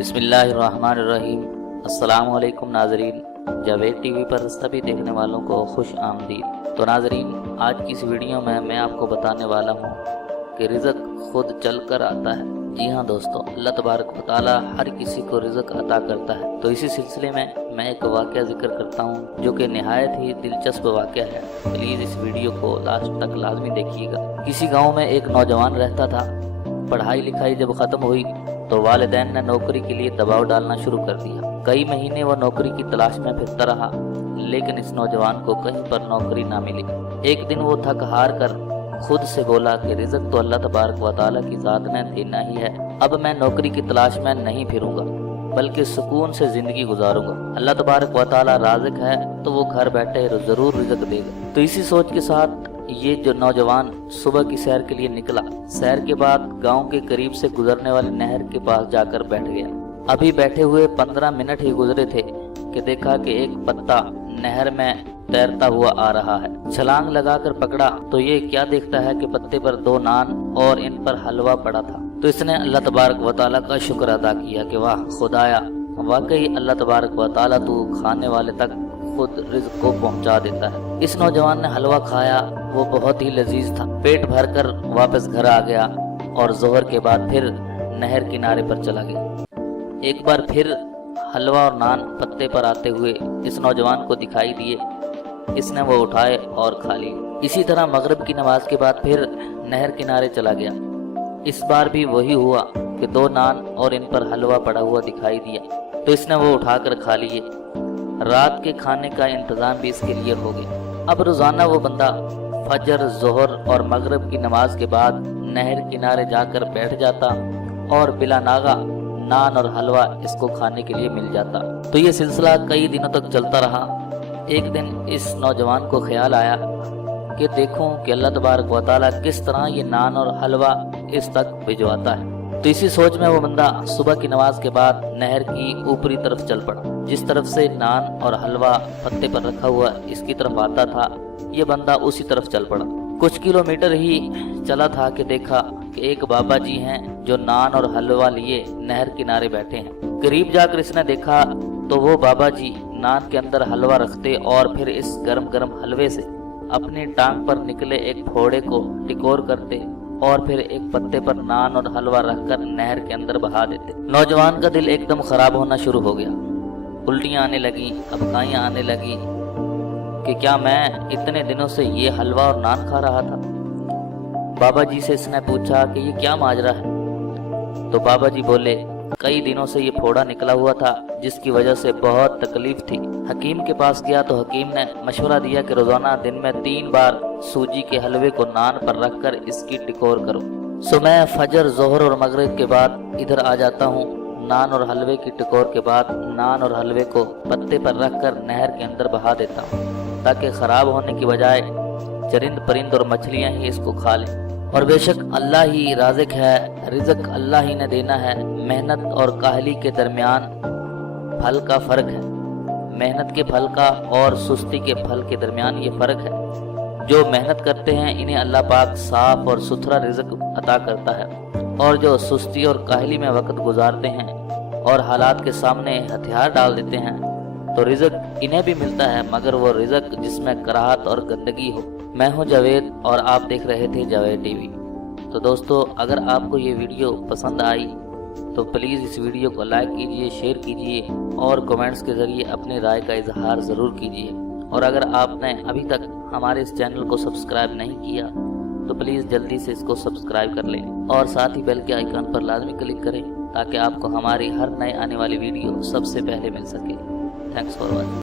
बिस्मिल्लाहिर्रहमानिर्रहीम। अस्सलामु अलैकुम नाजरीन, जावेद टीवी पर सभी देखने वालों को खुश आमदीद। तो नाजरीन, आज की इस वीडियो में मैं आपको बताने वाला हूँ कि रिज़्क खुद चल कर आता है। जी हाँ दोस्तों, अल्लाह तबारक व तआला हर किसी को रिज़्क अता करता है। तो इसी सिलसिले में मैं एक वाक़या जिक्र करता हूँ जो कि निहायत ही दिलचस्प वाक़या है। प्लीज़ इस वीडियो को लास्ट तक लाजमी देखिएगा। किसी गाँव में एक नौजवान रहता था। पढ़ाई लिखाई जब ख़त्म हुई तो वालिदैन ने नौकरी के लिए दबाव डालना शुरू कर दिया। कई महीने वह नौकरी की तलाश में फिरता रहा, लेकिन इस नौजवान को कहीं पर नौकरी ना मिली। एक दिन वो थक हार कर खुद से बोला कि रिज़्क तो अल्लाह तबारक व तआला की ज़ात ने देना ही है। अब मैं नौकरी की तलाश में नहीं फिरूंगा, बल्कि सुकून से ज़िंदगी गुजारूंगा। अल्लाह तबारक व तआला राज़िक है तो वो घर बैठे ज़रूर रिज़्क देगा। तो इसी सोच के साथ ये जो नौजवान सुबह की सैर के लिए निकला। सैर के बाद गांव के करीब से गुजरने वाली नहर के पास जाकर बैठ गया। अभी बैठे हुए 15 मिनट ही गुजरे थे कि देखा कि एक पत्ता नहर में तैरता हुआ आ रहा है। छलांग लगाकर पकड़ा तो ये क्या देखता है कि पत्ते पर 2 नान और इन पर हलवा पड़ा था। तो इसने अल्लाह तबारक व तआला का शुक्र अदा किया कि वाह खुदाया, वाकई अल्लाह तबारक व तआला तू खाने वाले तक खुद रिज़्क को पहुंचा देता है। इस नौजवान ने हलवा खाया, वो बहुत ही लजीज था। पेट भरकर वापस घर आ गया और जोहर के बाद फिर नहर किनारे पर चला गया। एक बार फिर हलवा और नान पत्ते पर आते हुए इस नौजवान को दिखाई दिए। इसने वो उठाए और खा लिए। इसी तरह मगरिब की नमाज के बाद फिर नहर किनारे चला गया। इस बार भी वही हुआ कि 2 नान और इन पर हलवा पड़ा हुआ दिखाई दिया, तो इसने वो उठाकर खा लिए। रात के खाने का इंतजाम भी इसके लिए हो गया। अब रोजाना वो बंदा फजर, जोहर और मगरिब की नमाज के बाद नहर किनारे जाकर बैठ जाता और बिला नागा नान और हलवा इसको खाने के लिए मिल जाता। तो ये सिलसिला कई दिनों तक चलता रहा। एक दिन इस नौजवान को ख्याल आया कि देखूं कि अल्लाह तबारक व तआला किस तरह ये नान और हलवा इस तक भिजवाता है। तो इसी सोच में वो बंदा सुबह की नमाज के बाद नहर की ऊपरी तरफ चल पड़ा। जिस तरफ से नान और हलवा पत्ते पर रखा हुआ इसकी तरफ आता था, ये बंदा उसी तरफ चल पड़ा। कुछ किलोमीटर ही चला था कि देखा कि एक बाबा जी हैं जो नान और हलवा लिए नहर किनारे बैठे हैं। करीब जाकर इसने देखा तो वो बाबा जी नान के अंदर हलवा रखते और फिर इस गरम गरम हलवे से अपनी टांग पर निकले एक फोड़े को टिकोर करते और फिर एक पत्ते पर नान और हलवा रखकर नहर के अंदर बहा देते। नौजवान का दिल एकदम खराब होना शुरू हो गया। उल्टियां आने लगी, अबकाइयां आने लगी कि क्या मैं इतने दिनों से ये हलवा और नान खा रहा था। बाबा जी से इसने पूछा कि ये क्या माजरा है। तो बाबा जी बोले, कई दिनों से ये फोड़ा निकला हुआ था जिसकी वजह से बहुत तकलीफ थी। हकीम के पास गया तो हकीम ने मशवरा दिया कि रोजाना दिन में 3 बार सूजी के हलवे को नान पर रखकर इसकी टिकोर करो। सो मैं फजर, जोहर और मगरिब के बाद इधर आ जाता हूँ। नान और हलवे की टिकोर के बाद नान और हलवे को पत्ते पर रखकर नहर के अंदर बहा देता हूँ ताकि खराब होने की बजाय चरिंद परिंद और मछलियाँ ही इसको खा लें। और बेशक अल्लाह ही राज़िक है, रिज़्क अल्लाह ही ने देना है। मेहनत और काहली के दरमियान फल का फ़र्क है। मेहनत के फल का और सुस्ती के फल के दरमियान ये फ़र्क है। जो मेहनत करते हैं इन्हें अल्लाह पाक साफ और सुथरा रिज़्क अता करता है, और जो सुस्ती और काहली में वक्त गुजारते हैं और हालात के सामने हथियार डाल देते हैं तो रिज़्क इन्हें भी मिलता है, मगर वो रिज़्क जिसमें कराहत और गंदगी हो। मैं हूं जावेद और आप देख रहे थे जावेद टीवी। तो दोस्तों, अगर आपको ये वीडियो पसंद आई तो प्लीज़ इस वीडियो को लाइक कीजिए, शेयर कीजिए और कमेंट्स के ज़रिए अपनी राय का इजहार ज़रूर कीजिए। और अगर आपने अभी तक हमारे इस चैनल को सब्सक्राइब नहीं किया तो प्लीज़ जल्दी से इसको सब्सक्राइब कर लें और साथ ही बेल के आइकन पर लाजमी क्लिक करें ताकि आपको हमारी हर नए आने वाली वीडियो सबसे पहले मिल सके। Thanks for watching.